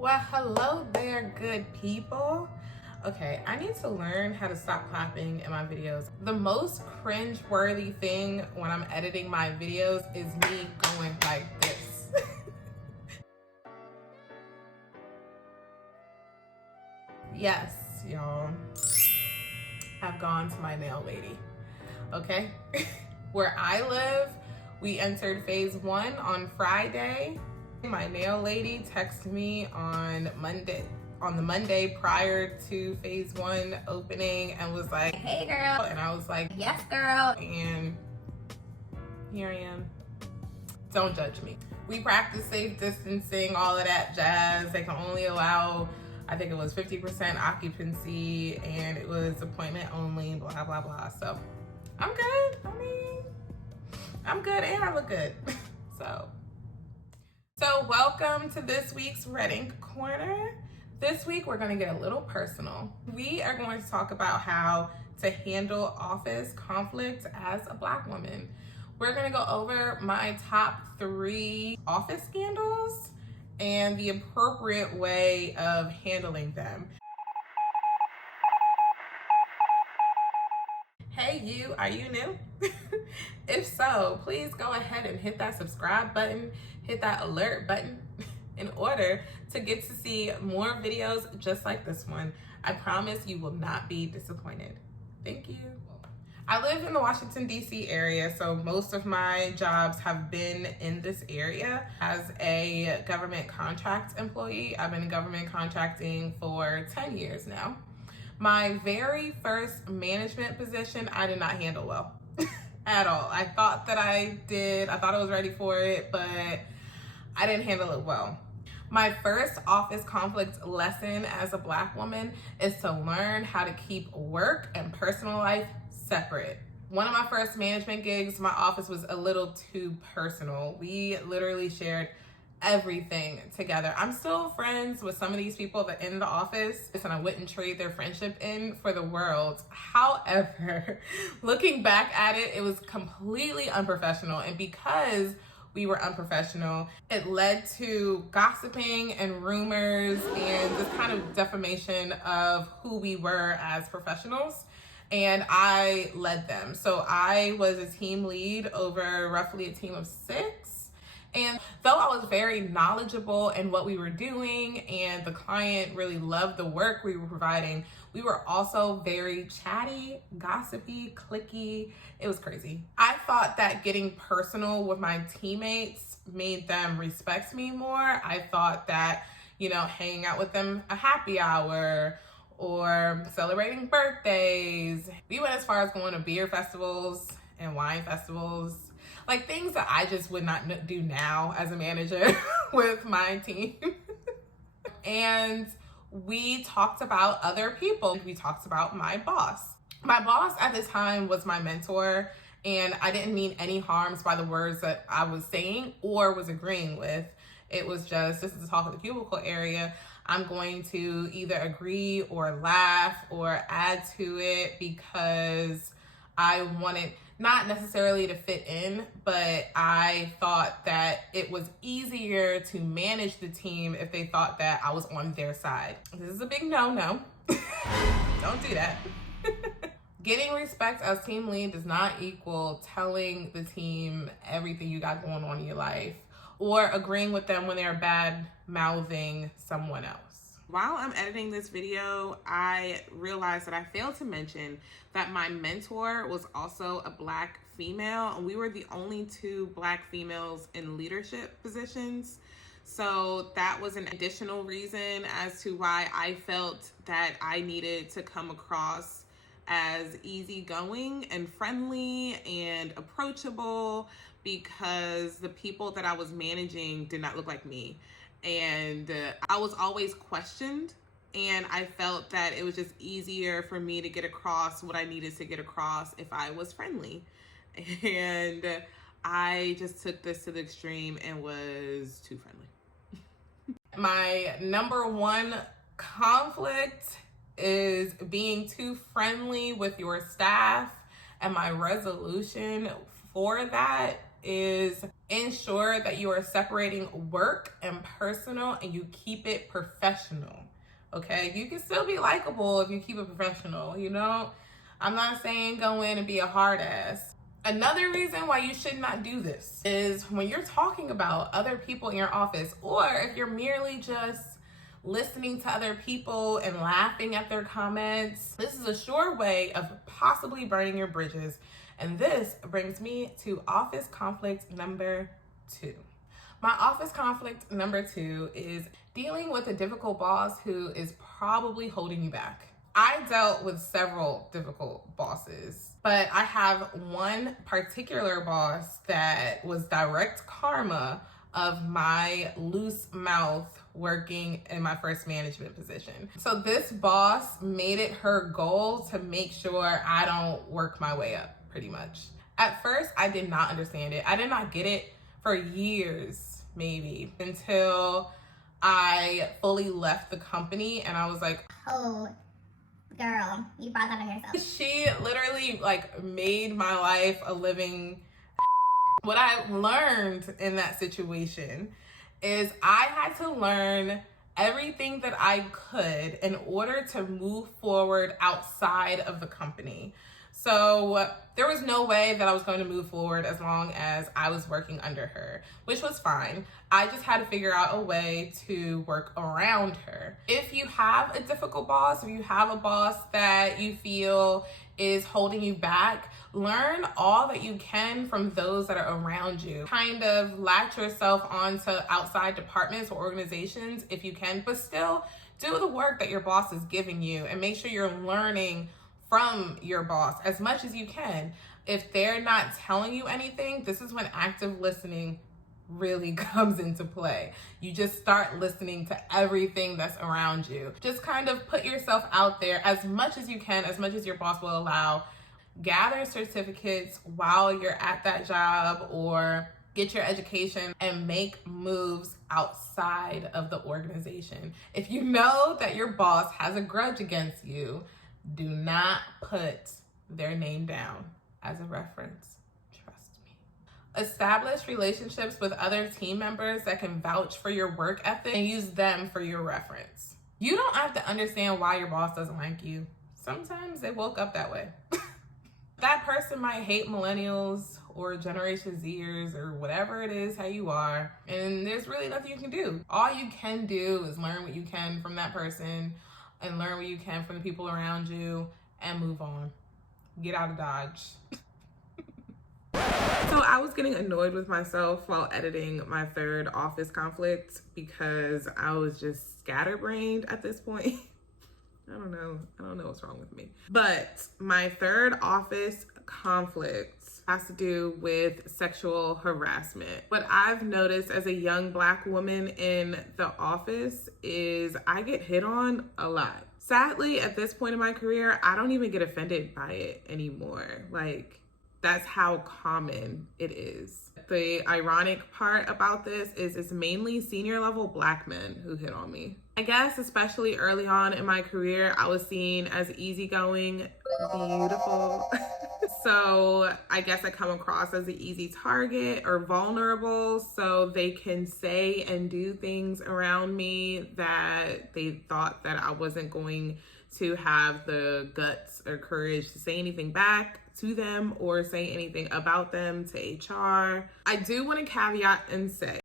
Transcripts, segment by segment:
Well, hello there, good people. Okay, I need to learn how to stop clapping in my videos. The most cringe-worthy thing when I'm editing my videos is me going like this. Yes, y'all, I've gone to my nail lady, okay? Where I live, we entered phase 1 on Friday. My nail lady texted me on the Monday prior to phase 1 opening and was like, "Hey girl," and I was like, "Yes girl," and here I am. Don't judge me. We practice safe distancing, all of that jazz. They can only allow, I think it was 50% occupancy, and it was appointment only, blah, blah, blah. So I'm good. I mean, I'm good and I look good. So welcome to this week's Red Ink Corner. This week we're going to get a little personal. We are going to talk about how to handle office conflict as a Black woman. We're going to go over my top 3 office scandals and the appropriate way of handling them. Hey you, are you new? If so, please go ahead and hit that subscribe button, hit that alert button in order to get to see more videos just like this one. I promise you will not be disappointed. Thank you. I live in the Washington, D.C. area, so most of my jobs have been in this area. As a government contract employee, I've been in government contracting for 10 years now. My very first management position, I did not handle well at all. I thought that I did. I thought I was ready for it, but I didn't handle it well. My first office conflict lesson as a Black woman is to learn how to keep work and personal life separate. One of my first management gigs, my office was a little too personal. We literally shared everything together. I'm still friends with some of these people that in the office, and I wouldn't trade their friendship in for the world. However, looking back at it, it was completely unprofessional, and because we were unprofessional, it led to gossiping and rumors and this kind of defamation of who we were as professionals. And I led them. So I was a team lead over roughly a team of 6. And though I was very knowledgeable in what we were doing and the client really loved the work we were providing, we were also very chatty, gossipy, cliquey. It was crazy. I thought that getting personal with my teammates made them respect me more. I thought that, hanging out with them a happy hour or celebrating birthdays. We went as far as going to beer festivals and wine festivals. Like things that I just would not do now as a manager with my team. And we talked about other people. We talked about my boss. My boss at the time was my mentor, and I didn't mean any harms by the words that I was saying or was agreeing with. It was just, this is the talk of the cubicle area. I'm going to either agree or laugh or add to it because I wanted not necessarily to fit in, but I thought that it was easier to manage the team if they thought that I was on their side. This is a big no-no. Don't do that. Getting respect as team lead does not equal telling the team everything you got going on in your life or agreeing with them when they're bad-mouthing someone else. While I'm editing this video, I realized that I failed to mention that my mentor was also a Black female, and we were the only 2 Black females in leadership positions. So that was an additional reason as to why I felt that I needed to come across as easygoing and friendly and approachable, because the people that I was managing did not look like me. And I was always questioned, and I felt that it was just easier for me to get across what I needed to get across if I was friendly. And I just took this to the extreme and was too friendly. My number 1 conflict is being too friendly with your staff, and my resolution for that is Ensure that you are separating work and personal and you keep it professional. Okay, you can still be likable if you keep it professional, you know? I'm not saying go in and be a hard ass. Another reason why you should not do this is when you're talking about other people in your office, or if you're merely just listening to other people and laughing at their comments, this is a sure way of possibly burning your bridges. And this brings me to office conflict number 2. My office conflict number 2 is dealing with a difficult boss who is probably holding you back. I dealt with several difficult bosses, but I have one particular boss that was direct karma of my loose mouth working in my first management position. So this boss made it her goal to make sure I don't work my way up, pretty much. At first, I did not understand it. I did not get it for years, maybe, until I fully left the company and I was like, oh, girl, you brought that on yourself. She literally like made my life a living. What I learned in that situation is I had to learn everything that I could in order to move forward outside of the company. So there was no way that I was going to move forward as long as I was working under her, which was fine. I just had to figure out a way to work around her. If you have a difficult boss, if you have a boss that you feel is holding you back, learn all that you can from those that are around you. Kind of latch yourself onto outside departments or organizations if you can, but still do the work that your boss is giving you and make sure you're learning from your boss as much as you can. If they're not telling you anything, this is when active listening really comes into play. You just start listening to everything that's around you. Just kind of put yourself out there as much as you can, as much as your boss will allow. Gather certificates while you're at that job or get your education and make moves outside of the organization. If you know that your boss has a grudge against you, do not put their name down as a reference. Trust me. Establish relationships with other team members that can vouch for your work ethic and use them for your reference. You don't have to understand why your boss doesn't like you. Sometimes they woke up that way. That person might hate millennials or Generation Zers or whatever it is, how you are, and there's really nothing you can do. All you can do is learn what you can from that person and learn what you can from the people around you and move on. Get out of Dodge. So I was getting annoyed with myself while editing my third office conflict because I was just scatterbrained at this point. I don't know what's wrong with me. But my third office conflict has to do with sexual harassment. What I've noticed as a young Black woman in the office is I get hit on a lot. Sadly, at this point in my career, I don't even get offended by it anymore. Like, that's how common it is. The ironic part about this is it's mainly senior level Black men who hit on me. I guess especially early on in my career, I was seen as easygoing, beautiful. So I guess I come across as an easy target or vulnerable, so they can say and do things around me that they thought that I wasn't going to have the guts or courage to say anything back to them or say anything about them to HR. I do want to caveat and say,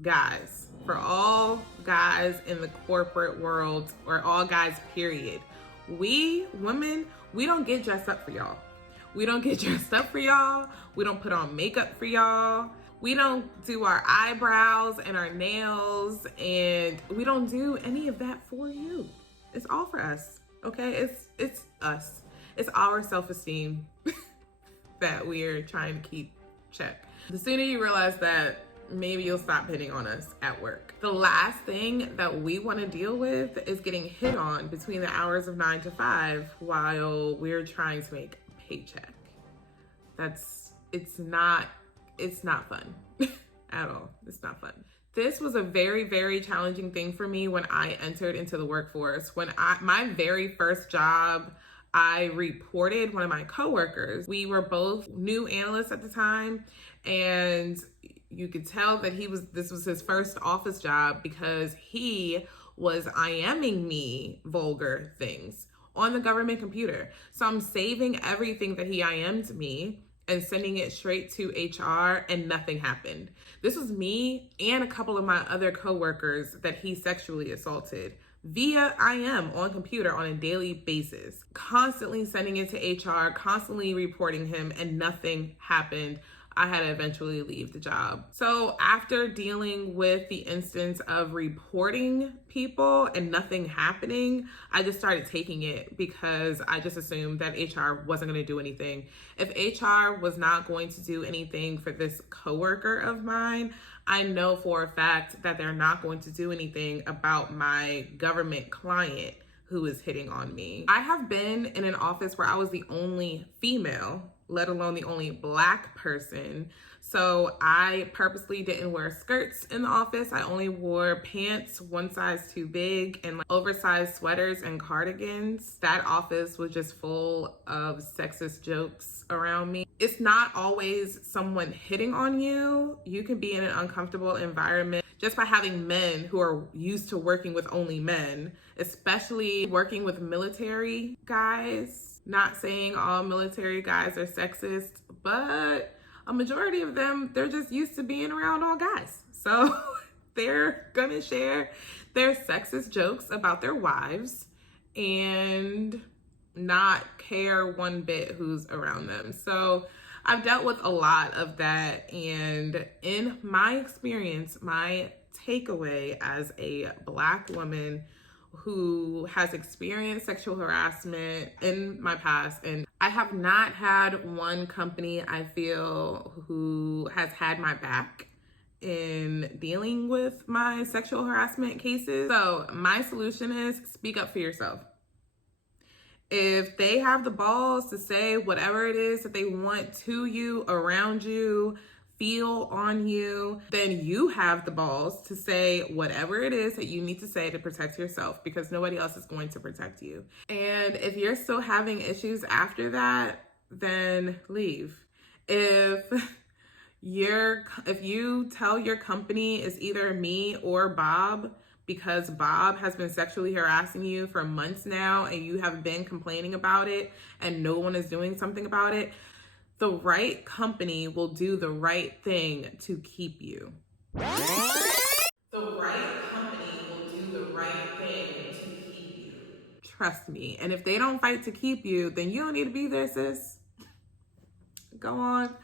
guys, for all guys in the corporate world, or all guys period, we women, we don't get dressed up for y'all. We don't get dressed up for y'all. We don't put on makeup for y'all. We don't do our eyebrows and our nails, and we don't do any of that for you. It's all for us, okay? It's us. It's our self-esteem that we're trying to keep check. The sooner you realize that, maybe you'll stop hitting on us at work. The last thing that we want to deal with is getting hit on between the hours of 9 to 5 while we're trying to make a paycheck. It's not fun at all. It's not fun. This was a very, very challenging thing for me when I entered into the workforce. My very first job, I reported one of my coworkers. We were both new analysts at the time, and you could tell that this was his first office job because he was IMing me vulgar things on the government computer. So I'm saving everything that he IM'd me and sending it straight to HR, and nothing happened. This was me and a couple of my other coworkers that he sexually assaulted via IM on computer on a daily basis, constantly sending it to HR, constantly reporting him, and nothing happened. I had to eventually leave the job. So after dealing with the instance of reporting people and nothing happening, I just started taking it because I just assumed that HR wasn't going to do anything. If HR was not going to do anything for this coworker of mine, I know for a fact that they're not going to do anything about my government client who is hitting on me. I have been in an office where I was the only female, let alone the only Black person. So I purposely didn't wear skirts in the office. I only wore pants one size too big and like oversized sweaters and cardigans. That office was just full of sexist jokes around me. It's not always someone hitting on you. You can be in an uncomfortable environment just by having men who are used to working with only men, especially working with military guys. Not saying all military guys are sexist, but a majority of them, they're just used to being around all guys. So they're gonna share their sexist jokes about their wives and not care one bit who's around them. So I've dealt with a lot of that, and in my experience, my takeaway as a Black woman who has experienced sexual harassment in my past, and I have not had one company I feel who has had my back in dealing with my sexual harassment cases. So my solution is speak up for yourself. If they have the balls to say whatever it is that they want to you, around you, feel on you, then you have the balls to say whatever it is that you need to say to protect yourself, because nobody else is going to protect you. And if you're still having issues after that, then leave. If you tell your company is either me or Bob, because Bob has been sexually harassing you for months now and you have been complaining about it and no one is doing something about it, the right company will do the right thing to keep you. The right company will do the right thing to keep you. Trust me. And if they don't fight to keep you, then you don't need to be there, sis. Go on.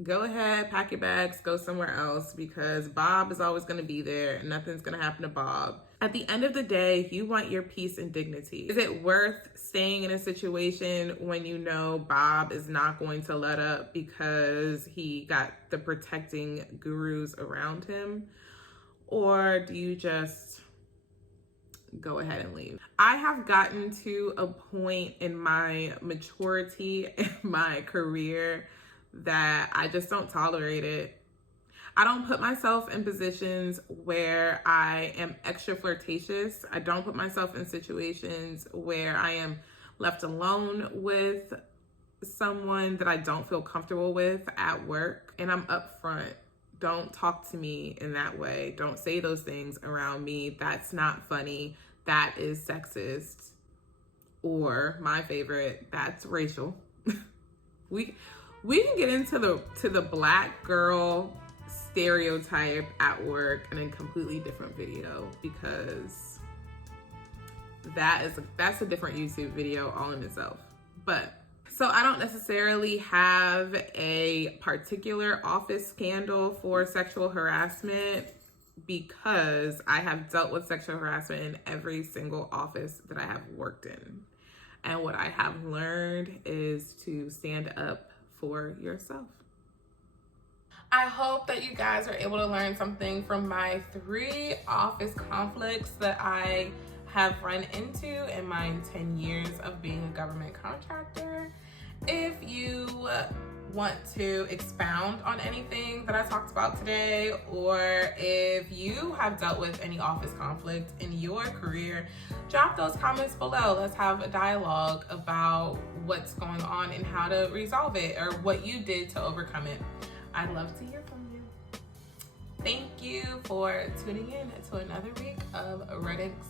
Go ahead, pack your bags, go somewhere else, because Bob is always going to be there and nothing's going to happen to Bob. At the end of the day, you want your peace and dignity. Is it worth staying in a situation when you know Bob is not going to let up because he got the protecting gurus around him? Or do you just go ahead and leave? I have gotten to a point in my maturity in my career that I just don't tolerate it. I don't put myself in positions where I am extra flirtatious. I don't put myself in situations where I am left alone with someone that I don't feel comfortable with at work. And I'm upfront. Don't talk to me in that way. Don't say those things around me. That's not funny. That is sexist. Or my favorite, that's racial. We can get into the Black girl stereotype at work in a completely different video, because that's a different YouTube video all in itself. But so I don't necessarily have a particular office scandal for sexual harassment, because I have dealt with sexual harassment in every single office that I have worked in. And what I have learned is to stand up for yourself. I hope that you guys are able to learn something from my 3 office conflicts that I have run into in my 10 years of being a government contractor. If you want to expound on anything that I talked about today, or if you have dealt with any office conflict in your career, drop those comments below. Let's have a dialogue about what's going on and how to resolve it, or what you did to overcome it. I'd love to hear from you. Thank you for tuning in to another week of Reddick's